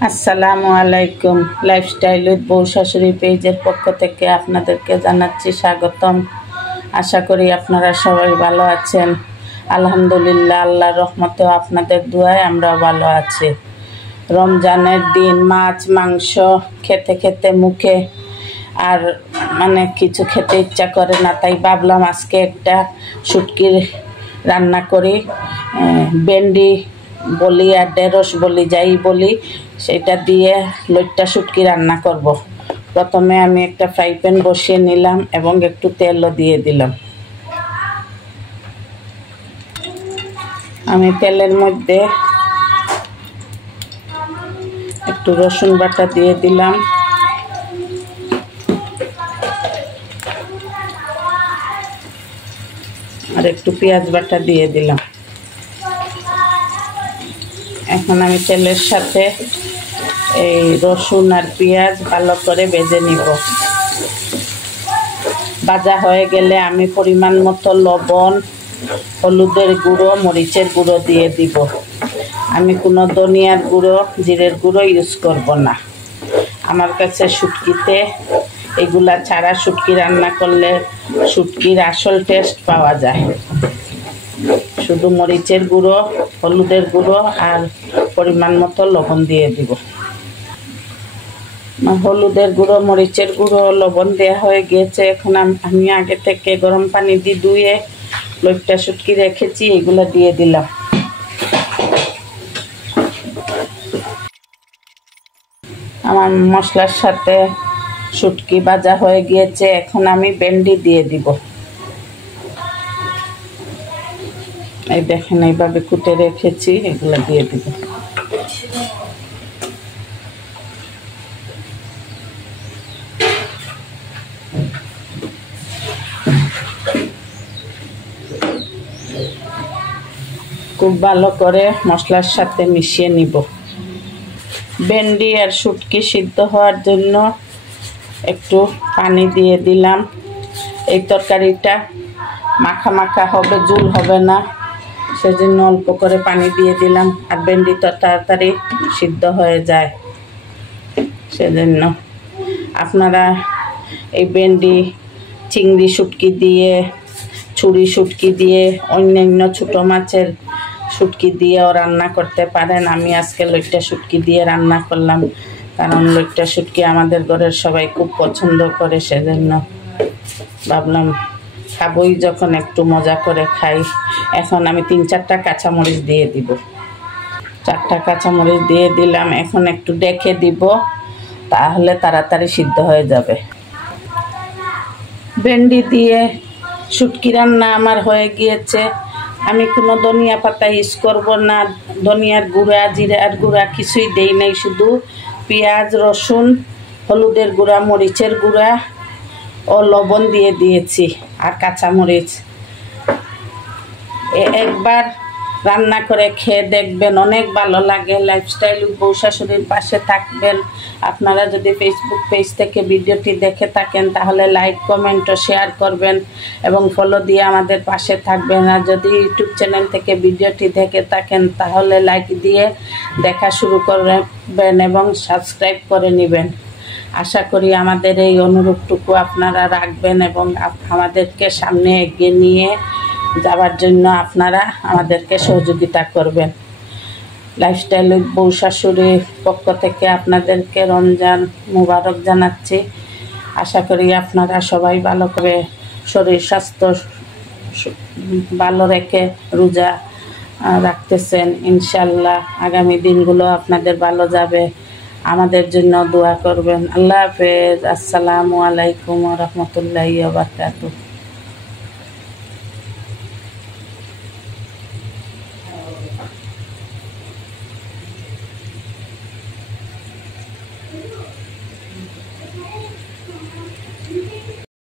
আসসালামু আলাইকুম। Lifestyle with বউ শাশুড়ি পেজের পক্ষ থেকে আপনাদেরকে জানাচ্ছি স্বাগতম। আশা করি আপনারা সবাই ভালো আছেন। আলহামদুলিল্লাহ, আল্লাহর রহমতেও আপনাদের দোয়ায় আমরা ভালো আছি। রমজানের দিন মাছ মাংস খেতে খেতে মুখে আর কিছু খেতে ইচ্ছা করে না, তাই ভাবলাম আজকে একটা শুটকির রান্না করি। ভেন্ডি বলি আর ঢেঁড়স বলি, যাই বলি, সেটা দিয়ে লইট্টা শুটকি রান্না করব। প্রথমে আমি একটা ফ্রাই প্যান বসিয়ে নিলাম এবং একটু তেলও দিয়ে দিলাম। আমি তেলের মধ্যে একটু রসুন বাটা দিয়ে দিলাম, আর একটু পেঁয়াজ বাটা দিয়ে দিলাম। এখন আমি তেলের সাথে এই রসুন আর পেঁয়াজ ভালো করে ভেজে নিব। ভাজা হয়ে গেলে আমি পরিমাণ মতো লবণ, হলুদের গুঁড়ো, মরিচের গুঁড়ো দিয়ে দিব। আমি কোনো ধনিয়ার গুঁড়ো, জিরের গুঁড়ো ইউজ করব না। আমার কাছে শুটকিতে এগুলা ছাড়া শুটকি রান্না করলে শুটকির আসল টেস্ট পাওয়া যায়। শুধু মরিচের গুঁড়ো, হলুদের গুঁড়ো আর পরিমাণ মতো লবণ দিয়ে দিব। হলুদের গুঁড়ো, মরিচের গুঁড়ো, লবণ দেওয়া হয়ে গিয়েছে। এখন আমি আগে থেকে গরম পানি দিয়ে ধুয়ে লইট্টা শুটকি রেখেছি, এগুলো দিয়ে দিলাম। আমার মশলার সাথে শুটকি ভাজা হয়ে গিয়েছে। এখন আমি ভেন্ডি দিয়ে দিব। এই দেখেন, এইভাবে কুটে রেখেছি, এগুলো দিয়ে দিব। খুব ভালো করে মশলার সাথে মিশিয়ে নিব। ভেন্ডি আর শুটকি সিদ্ধ হওয়ার জন্য একটু পানি দিয়ে দিলাম। এই তরকারিটা মাখা মাখা হবে, ঝোল হবে না, সেজন্য অল্প করে পানি দিয়ে দিলাম। আর ভেন্ডি তো তাড়াতাড়ি সিদ্ধ হয়ে যায়, সেজন্য আপনারা এই ভেন্ডি চিংড়ি শুটকি দিয়ে, ছুরি শুটকি দিয়ে, অন্যান্য ছোটো মাছের শুটকি দিয়েও রান্না করতে পারেন। আমি আজকে লইট্টা শুটকি দিয়ে রান্না করলাম, কারণ লইট্টা শুটকি আমাদের ঘরের সবাই খুব পছন্দ করে, সেজন্য ভাবলাম খাবই যখন একটু মজা করে খাই। এখন আমি 3-4টা কাঁচামরিচ দিয়ে দিব। 4টা কাঁচামরিচ দিয়ে দিলাম। এখন একটু ডেকে দিব, তাহলে তাড়াতাড়ি সিদ্ধ হয়ে যাবে। ভেন্ডি দিয়ে শুটকি রান্না আমার হয়ে গিয়েছে। আমি কোনো ধনিয়া পাতা ইউজ করব না, ধনিয়ার গুঁড়া, জিরার গুঁড়া কিছুই দেই নাই। শুধু পেঁয়াজ, রসুন, হলুদের গুঁড়া, মরিচের গুঁড়া ও লবণ দিয়ে দিয়েছি, আর কাঁচামরিচ। একবার রান্না করে খেয়ে দেখবেন, অনেক ভালো লাগে। লাইফস্টাইল উইথ বউ শাশুড়ির পাশে থাকবেন। আপনারা যদি ফেসবুক পেজ থেকে ভিডিওটি দেখে থাকেন, তাহলে লাইক, কমেন্ট ও শেয়ার করবেন এবং ফলো দিয়ে আমাদের পাশে থাকবেন। আর যদি ইউটিউব চ্যানেল থেকে ভিডিওটি দেখে থাকেন, তাহলে লাইক দিয়ে দেখা শুরু করবেন এবং সাবস্ক্রাইব করে নেবেন। আশা করি আমাদের এই অনুরোধটুকু আপনারা রাখবেন এবং আমাদেরকে সামনে এগিয়ে নিয়ে যাওয়ার জন্য আপনারা আমাদেরকে সহযোগিতা করবেন। লাইফস্টাইল উইথ বউ শাশুড়ির পক্ষ থেকে আপনাদেরকে রমজান মুবারক জানাচ্ছি। আশা করি আপনারা সবাই ভালো করে শরীর স্বাস্থ্য ভালো রেখে রোজা রাখতেছেন। ইনশাল্লাহ আগামী দিনগুলো আপনাদের ভালো যাবে। আমাদের জন্য দোয়া করবেন। আল্লাহ হাফেজ। আসসালামু আলাইকুম ওয়া রাহমাতুল্লাহি ওয়া বারাকাতুহু।